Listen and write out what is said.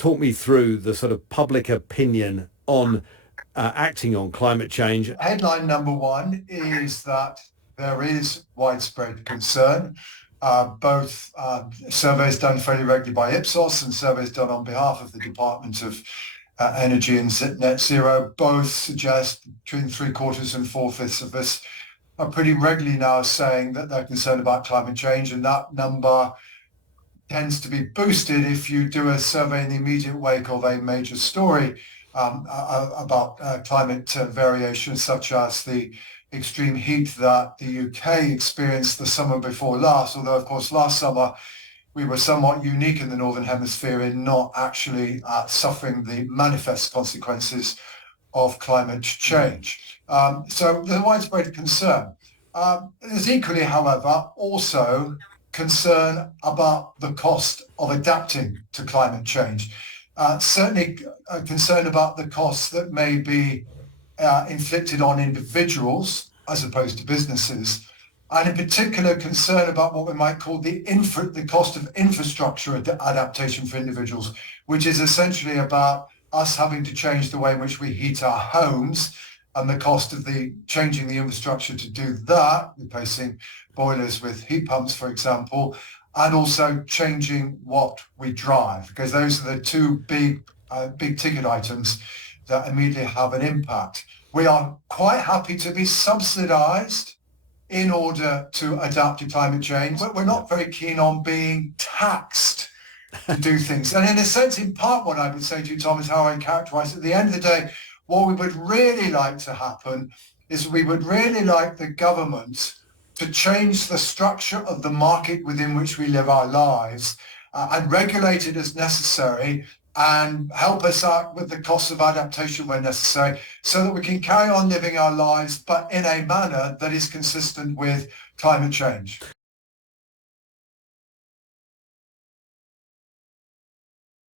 talk me through the sort of public opinion on acting on climate change. Headline number one is that there is widespread concern. Both surveys done fairly regularly by Ipsos and surveys done on behalf of the Department of Energy and Net Zero both suggest between 3/4 and 4/5 of us are pretty regularly now saying that they're concerned about climate change, and that number tends to be boosted if you do a survey in the immediate wake of a major story about climate variation, such as the extreme heat that the UK experienced the summer before last, although of course last summer we were somewhat unique in the Northern Hemisphere in not actually suffering the manifest consequences of climate change. So there's widespread concern. There's equally, however, also concern about the cost of adapting to climate change. Certainly a concern about the costs that may be inflicted on individuals as opposed to businesses, and in particular concern about what we might call the cost of infrastructure adaptation for individuals, which is essentially about us having to change the way in which we heat our homes and the cost of changing the infrastructure to do that, replacing boilers with heat pumps, for example, and also changing what we drive, because those are the two big ticket items that immediately have an impact. We are quite happy to be subsidized in order to adapt to climate change, but we're not very keen on being taxed to do things. And in a sense, in part, what I would say to you, Tom, is how I characterize it. At the end of the day, what we would really like to happen is we would really like the government to change the structure of the market within which we live our lives and regulate it as necessary and help us out with the costs of adaptation when necessary, so that we can carry on living our lives, but in a manner that is consistent with climate change.